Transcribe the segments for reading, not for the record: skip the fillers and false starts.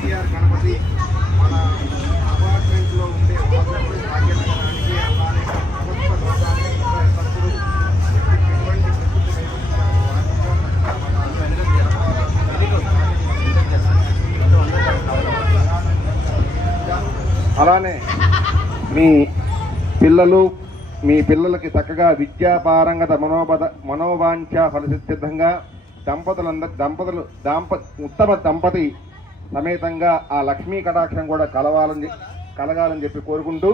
ఎన్టీఆర్ గణపతి మన అపార్ట్మెంట్లో ఉండే భాగ్యనగరానికి అలానే ప్రభుత్వ లోకానికి ఎల్లప్పుడూ ఎటువంటి అలానే మీ పిల్లలకి చక్కగా విద్యాపారంగత మనోవాంఛ ఫలసిద్ధంగా ఉత్తమ దంపతి సమేతంగా ఆ లక్ష్మీ కటాక్షం కూడా కలగాలని చెప్పి కోరుకుంటూ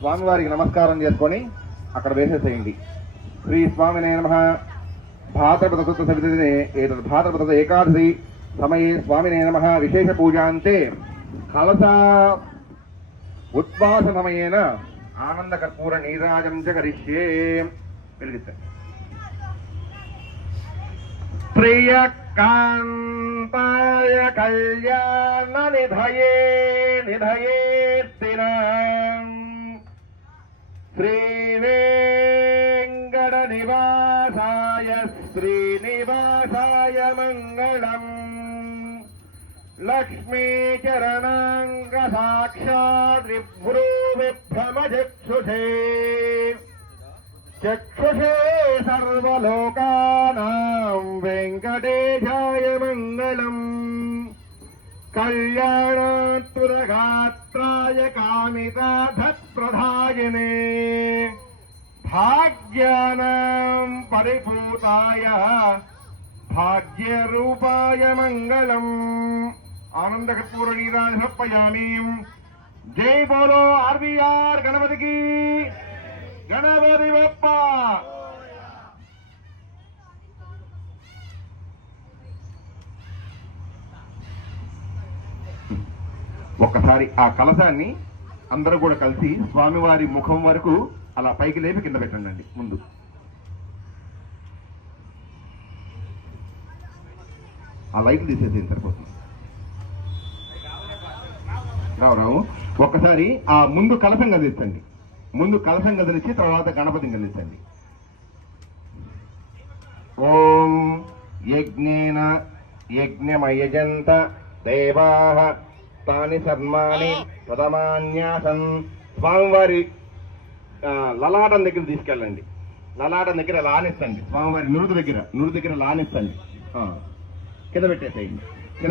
స్వామివారికి నమస్కారం చేసుకొని అక్కడ వేసేసేయండి. శ్రీ స్వామినే నమః. భాద్రపద సవిదినే భాద్రపద ఏకాదశి సమయే స్వామినే నమః. విశేష పూజాంతే కలశ ఉద్వాస సమయేన ఆనంద కర్పూర నీరాజం చ కరిష్యే. వెలిగిస్తాను. ప్రియ కాంతాయ కళ్యాణ నిధయే శ్రీ వెంకట నివాసాయ శ్రీనివాసాయ మంగళం. లక్ష్మీ చరణాంగ సాక్షాత్ విభ్రూ విభ్రమ చక్షుషే సర్వలోకానాం వెంకటేశాయ మంగళం. కళ్యాణాత్పురగాత్రాయ కామితార్థప్రదాయినే భాగ్యానాం పరిభూతాయ భాగ్యరూపాయ మంగళం. ఆనంద కర్పూర నీరాజన సమర్పయామి. జై బోలో ఆర్వీఆర్ గణపతికి. గణపతి బప్ప. ఒక్కసారి ఆ కలశాన్ని అందరూ కూడా కలిసి స్వామివారి ముఖం వరకు అలా పైకి లేపి కింద పెట్టండి. ముందు ఆ లైట్లు తీసేసి సరిపోతుంది. రావు ఒక్కసారి ఆ ముందు కలశం కదిలించండి. ముందు కలశం కదిలించి తర్వాత గణపతిని కదిలించండి. ఓం యజ్ఞేన యజ్ఞమయజంత దేవాః తాని సర్మాని ప్రథమాన్యాసన్. స్వామివారి లలాటం దగ్గర తీసుకెళ్ళండి. లలాటం దగ్గర లానిస్తండి. స్వామివారి నురుడు దగ్గర లానిస్తండి. కింద పెట్టేసేయండి. అక్కడ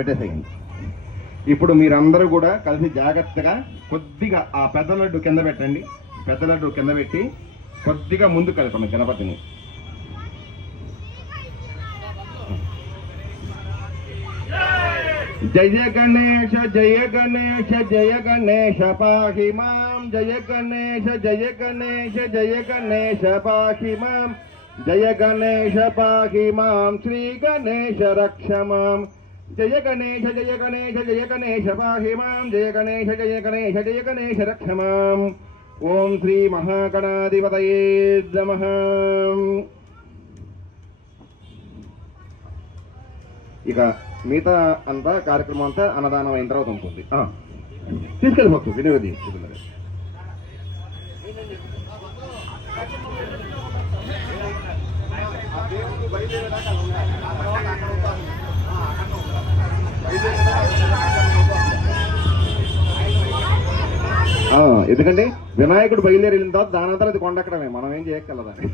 పెట్టేసేయండి. ఇప్పుడు మీరందరూ కూడా కలిసి జాగ్రత్తగా కొద్దిగా ఆ పెద్ద లడ్డు కింద పెట్టండి. పెద్ద లడ్డు కింద పెట్టి కొద్దిగా ముందు కలపండి గణపతిని. జయ గణేశ జయ గణేశ జయ గణేశ పాహి మాం. జయ గణేశ జయ గణేశ జయ గణేశ పాహి మాం. జయ గణేశ పాహి మాం. శ్రీ గణేశ రక్ష మాం. జయ గణేశ జయ గణేశ జయ గణేశ పాహి మాం. జయ గణేశ జయ గణేశ జయ గణేశ రక్ష మాం. ఓం శ్రీ మహాగణాధిపతయే నమః. ఇక మిగతా అంతా కార్యక్రమం అంతా అన్నదానం అయిన తర్వాత ఉంటుంది. తీసుకెళ్ళిపోతుంది వినియోగం. ఎందుకంటే వినాయకుడు బయలుదేరి వెళ్ళిన తర్వాత దాని అంతా అది కొండెక్కడమే. మనం ఏం చేయగలదాన్ని.